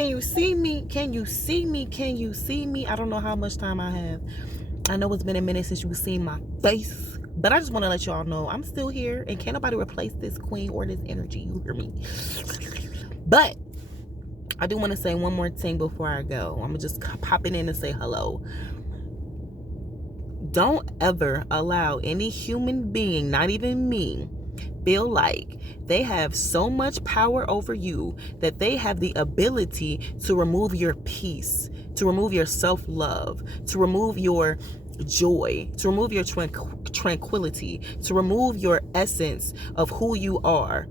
Can you see me? Can you see me? Can you see me? I don't know how much time I have. I know it's been a minute since you've seen my face, but I just want to let y'all know I'm still here, and can't nobody replace this queen or this energy. You hear me? But I do want to say one more thing before I go. I'm just popping in and say hello. Don't ever allow any human being, not even me, feel like they have so much power over you that they have the ability to remove your peace, to remove your self-love, to remove your joy, to remove your tranquility, to remove your essence of who you are.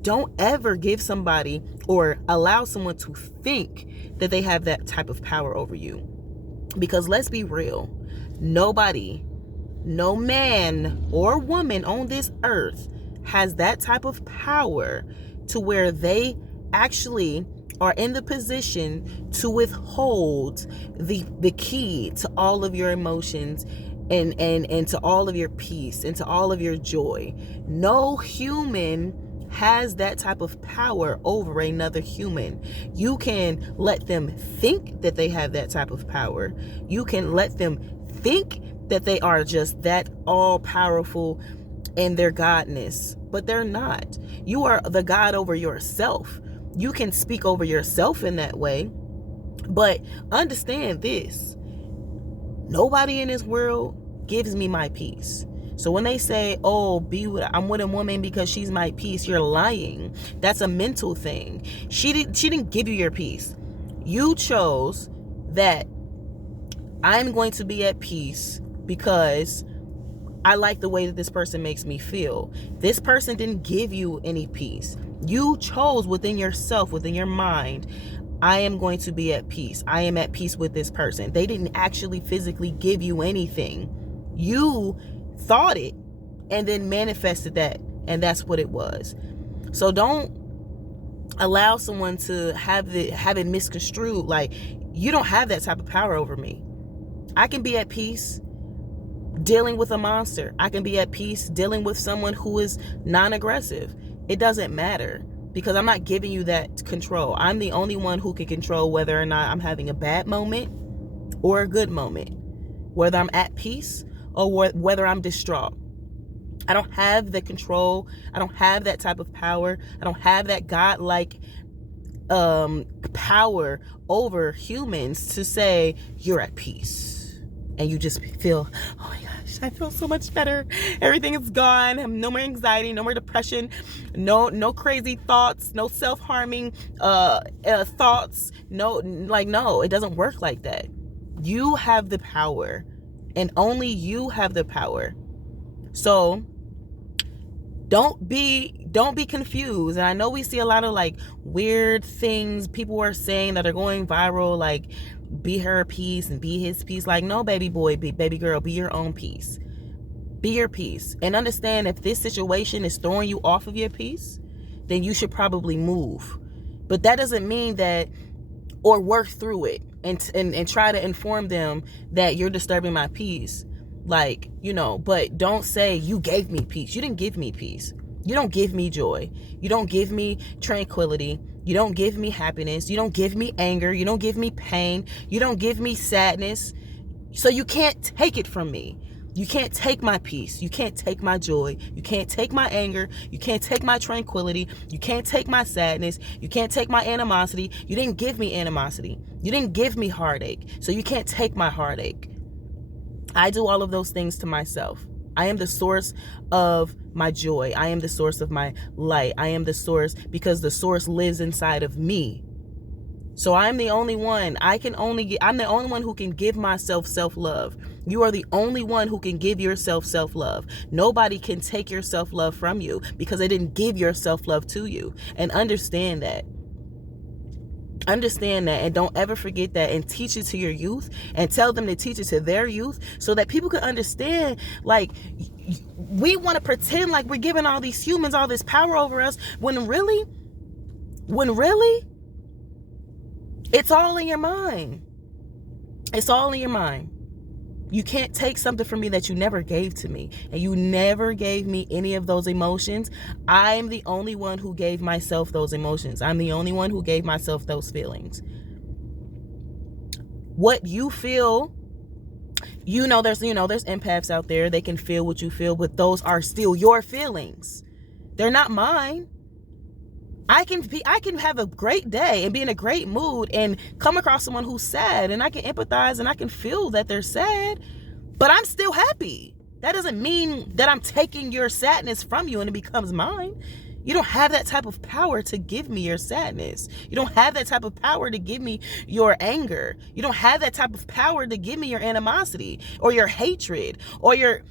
Don't ever give somebody or allow someone to think that they have that type of power over you. Because let's be real, nobody, no man or woman on this earth has that type of power to where they actually are in the position to withhold the key to all of your emotions and to all of your peace and to all of your joy. No human has that type of power over another human. You can let them think that they have that type of power. You can let them think that they are just that all-powerful in their godness, but they're not. You are the God over yourself. You can speak over yourself in that way, but understand this: nobody in this world gives me my peace. So when they say, oh, I'm with a woman because she's my peace, you're lying. That's a mental thing. She didn't give you your peace. You chose that I'm going to be at peace because I like the way that this person makes me feel. This person didn't give you any peace. You chose within yourself, within your mind, I am going to be at peace. I am at peace with this person. They didn't actually physically give you anything. You thought it and then manifested that, and that's what it was. So don't allow someone to have it misconstrued like you don't have that type of power over me. I can be at peace dealing with a monster. I can be at peace dealing with someone who is non-aggressive. It doesn't matter, because I'm not giving you that control. I'm the only one who can control whether or not I'm having a bad moment or a good moment, whether I'm at peace or whether I'm distraught. I don't have the control. I don't have that type of power. I don't have that godlike power over humans to say you're at peace and you just feel, oh my gosh, I feel so much better. Everything is gone. No more anxiety, no more depression, no crazy thoughts, no self-harming thoughts. No, it doesn't work like that. You have the power, and only you have the power. So don't be confused. And I know we see a lot of like weird things people are saying that are going viral, like be her peace and be his peace. Like, no, baby boy, baby girl, be your own peace. Be your peace. And understand, if this situation is throwing you off of your peace, then you should probably move. But that doesn't mean that, or work through it and try to inform them that you're disturbing my peace. Like, but don't say you gave me peace. You didn't give me peace. You don't give me joy. You don't give me tranquility. You don't give me happiness. You don't give me anger. You don't give me pain. You don't give me sadness. So you can't take it from me. You can't take my peace. You can't take my joy. You can't take my anger. You can't take my tranquility. You can't take my sadness. You can't take my animosity. You didn't give me animosity. You didn't give me heartache. So you can't take my heartache. I do all of those things to myself. I am the source of my joy. I am the source of my light. I am the source because the source lives inside of me. So I'm the only one. I'm the only one who can give myself self-love. You are the only one who can give yourself self-love. Nobody can take your self-love from you because they didn't give your self-love to you. And understand that. Understand that, and don't ever forget that, and teach it to your youth and tell them to teach it to their youth so that people can understand. Like, we want to pretend like we're giving all these humans all this power over us when really it's all in your mind. It's all in your mind. You can't take something from me that you never gave to me. And you never gave me any of those emotions. I'm the only one who gave myself those emotions. I'm the only one who gave myself those feelings. What you feel, there's empaths out there. They can feel what you feel, but those are still your feelings. They're not mine. I can have a great day and be in a great mood and come across someone who's sad, and I can empathize and I can feel that they're sad, but I'm still happy. That doesn't mean that I'm taking your sadness from you and it becomes mine. You don't have that type of power to give me your sadness. You don't have that type of power to give me your anger. You don't have that type of power to give me your animosity or your hatred or your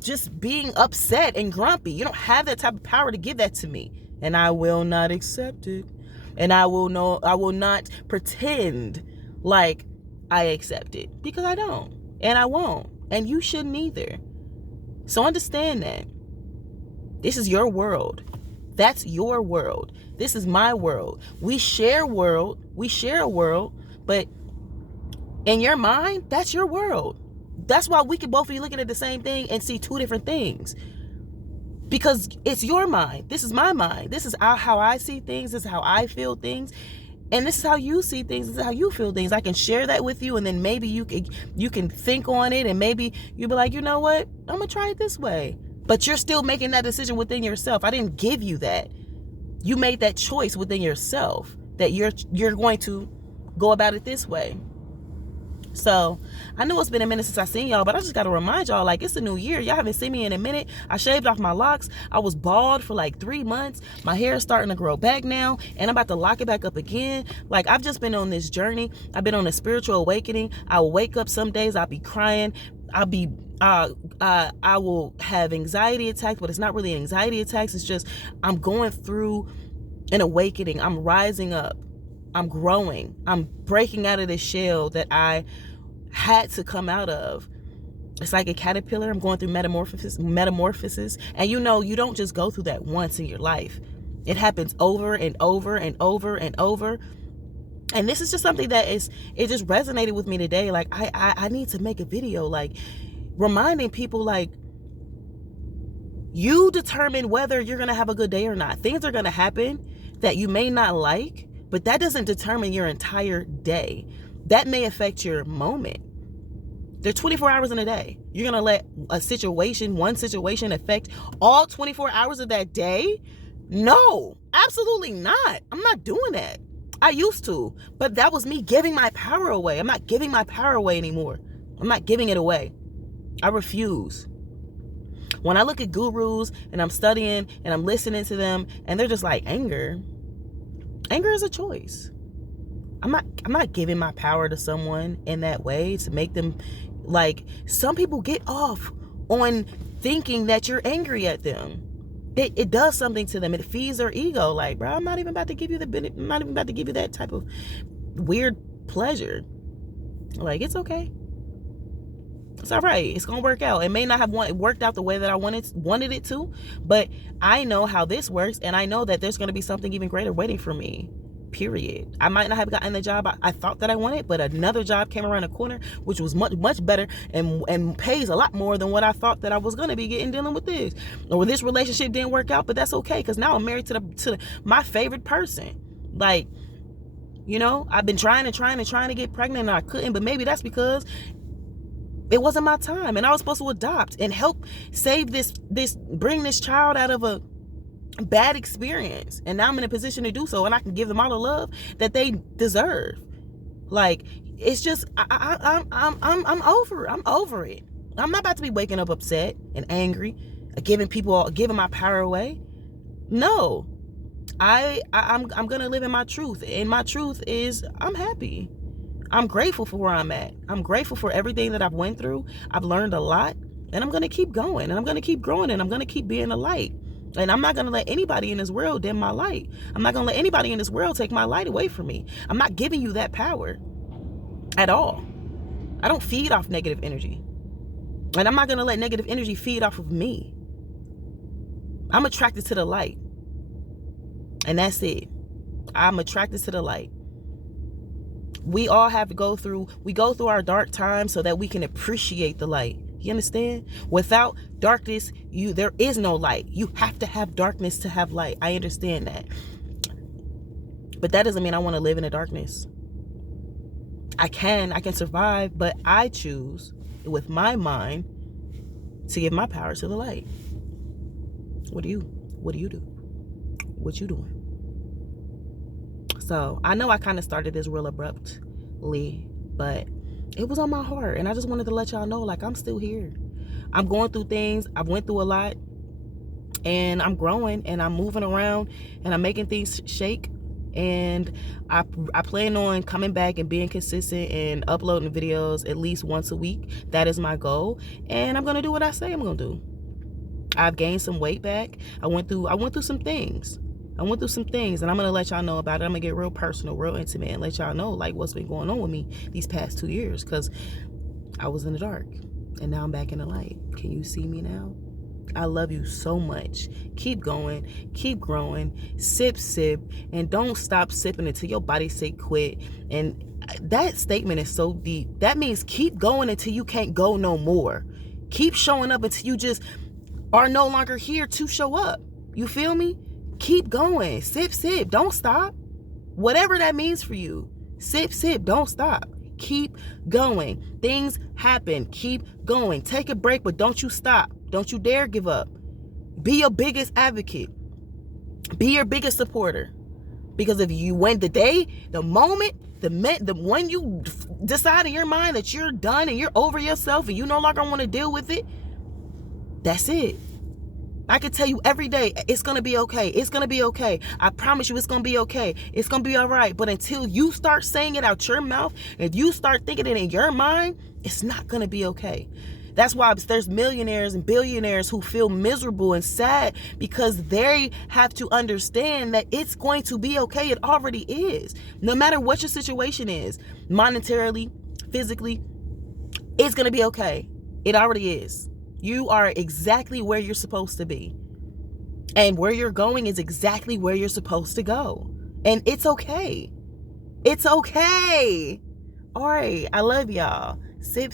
just being upset and grumpy. You don't have that type of power to give that to me. And I will not accept it. And I will not pretend like I accept it, because I don't. And I won't. And you shouldn't either. So understand that. This is your world. That's your world. This is my world. We share a world, but in your mind, that's your world. That's why we can both be looking at the same thing and see two different things. Because it's your mind. This is my mind. This is how I see things. This is how I feel things. And this is how you see things. This is how you feel things. I can share that with you, and then maybe you can think on it, and maybe you'll be like, you know what? I'm going to try it this way. But you're still making that decision within yourself. I didn't give you that. You made that choice within yourself that you're going to go about it this way. So I know it's been a minute since I seen y'all, but I just got to remind y'all, like, it's a new year. Y'all haven't seen me in a minute. I shaved off my locks. I was bald for like 3 months. My hair is starting to grow back now, and I'm about to lock it back up again. Like, I've just been on this journey. I've been on a spiritual awakening. I will wake up some days, I'll be crying. I will have anxiety attacks, but it's not really anxiety attacks. It's just I'm going through an awakening. I'm rising up. I'm growing. I'm breaking out of the shell that I had to come out of. It's like a caterpillar. I'm going through metamorphosis. And you don't just go through that once in your life. It happens over and over and over and over. And this is just something that it just resonated with me today. Like, I need to make a video, like, reminding people, like, you determine whether you're going to have a good day or not. Things are going to happen that you may not like, but that doesn't determine your entire day. That may affect your moment. There are 24 hours in a day. You're going to let one situation affect all 24 hours of that day? No, absolutely not. I'm not doing that. I used to, but that was me giving my power away. I'm not giving my power away anymore. I'm not giving it away. I refuse. When I look at gurus and I'm studying and I'm listening to them and they're just like, anger is a choice. I'm not giving my power to someone in that way to make them, like, some people get off on thinking that you're angry at them. It does something to them. It feeds their ego. Like, bro, I'm not even about to give you that type of weird pleasure. Like, it's okay. It's all right. It's gonna work out. It may not have worked out the way that I wanted it to, but I know how this works, and I know that there's gonna be something even greater waiting for me. Period. I might not have gotten the job I thought that I wanted, but another job came around the corner, which was much, much better and pays a lot more than what I thought that I was gonna be getting dealing with this. Or this relationship didn't work out, but that's okay, because now I'm married to my favorite person. Like, I've been trying to get pregnant and I couldn't, but maybe that's because it wasn't my time, and I was supposed to adopt and help save bring this child out of a bad experience, and now I'm in a position to do so, and I can give them all the love that they deserve. Like, it's just I'm over it. I'm not about to be waking up upset and angry, giving my power away. No, I'm gonna live in my truth, and my truth is I'm happy. I'm grateful for where I'm at. I'm grateful for everything that I've went through. I've learned a lot, and I'm gonna keep going, and I'm gonna keep growing, and I'm gonna keep being a light. And I'm not going to let anybody in this world dim my light. I'm not going to let anybody in this world take my light away from me. I'm not giving you that power at all. I don't feed off negative energy. And I'm not going to let negative energy feed off of me. I'm attracted to the light. And that's it. I'm attracted to the light. We all have to go through our dark times so that we can appreciate the light. You understand? Without darkness, there is no light. You have to have darkness to have light. I understand that. But that doesn't mean I want to live in the darkness. I can survive, but I choose with my mind to give my power to the light. What do you do? What you doing? So I know I kind of started this real abruptly, but it was on my heart, and I just wanted to let y'all know, like, I'm still here. I'm going through things. I went through a lot, and I'm growing, and I'm moving around, and I'm making things shake. And I plan on coming back and being consistent and uploading videos at least once a week. That is my goal, and I'm gonna do what I say I'm gonna do. I've gained some weight back. I went through some things. And I'm gonna let y'all know about it. I'm gonna get real personal, real intimate, and let y'all know, like, what's been going on with me these past 2 years, because I was in the dark and now I'm back in the light. Can you see me now? I love you so much. Keep going, keep growing, sip, and don't stop sipping until your body say quit. And that statement is so deep. That means keep going until you can't go no more. Keep showing up until you just are no longer here to show up. You feel me? Keep going. Sip, don't stop. Whatever that means for you. Sip, don't stop. Keep going. Things happen. Keep going. Take a break, but don't you stop. Don't you dare give up. Be your biggest advocate. Be your biggest supporter. Because if you win the moment, when you decide in your mind that you're done and you're over yourself and you no longer want to deal with it, that's it. I can tell you every day, it's going to be okay. It's going to be okay. I promise you it's going to be okay. It's going to be all right. But until you start saying it out your mouth, if you start thinking it in your mind, it's not going to be okay. That's why there's millionaires and billionaires who feel miserable and sad, because they have to understand that it's going to be okay. It already is. No matter what your situation is, monetarily, physically, it's going to be okay. It already is. You are exactly where you're supposed to be. And where you're going is exactly where you're supposed to go. And it's okay. It's okay. All right. I love y'all. Sip.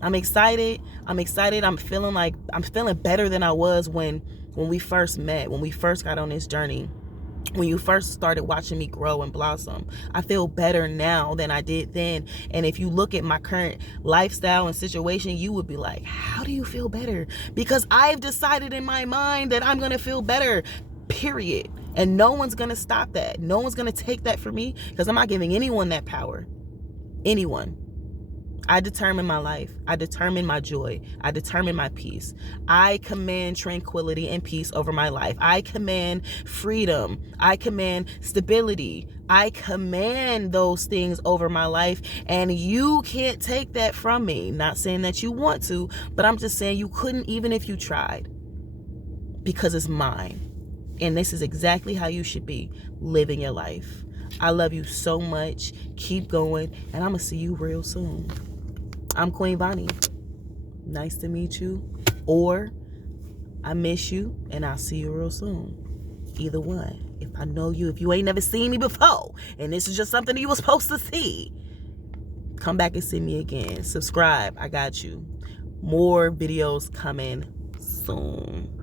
I'm excited. I'm feeling better than I was when we first met, when we first got on this journey. When you first started watching me grow and blossom. I feel better now than I did then. And if you look at my current lifestyle and situation, you would be like, how do you feel better? Because I've decided in my mind that I'm going to feel better, period. And no one's going to stop that. No one's going to take that from me, because I'm not giving anyone that power. Anyone. I determine my life. I determine my joy. I determine my peace. I command tranquility and peace over my life. I command freedom. I command stability. I command those things over my life, and you can't take that from me. Not saying that you want to, but I'm just saying you couldn't, even if you tried, because it's mine. And this is exactly how you should be living your life. I love you so much. Keep going, and I'm going to see you real soon. I'm CweenVonnie. Nice to meet you. Or I miss you, and I'll see you real soon. Either one. If I know you, if you ain't never seen me before, and this is just something you were supposed to see, come back and see me again. Subscribe. I got you. More videos coming soon.